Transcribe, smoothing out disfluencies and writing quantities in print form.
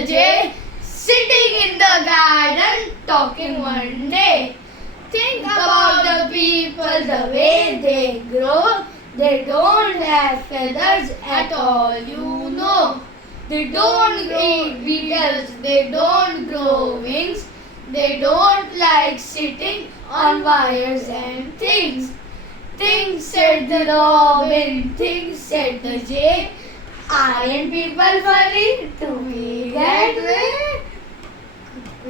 the jay, sitting in the garden talking one day. Think about the people, the way they grow. They don't have feathers at all, you know. They don't eat beetles, they don't grow wings. They don't like sitting on wires and things. Things said the robin, things said the jay. Aren't people funny to me that way?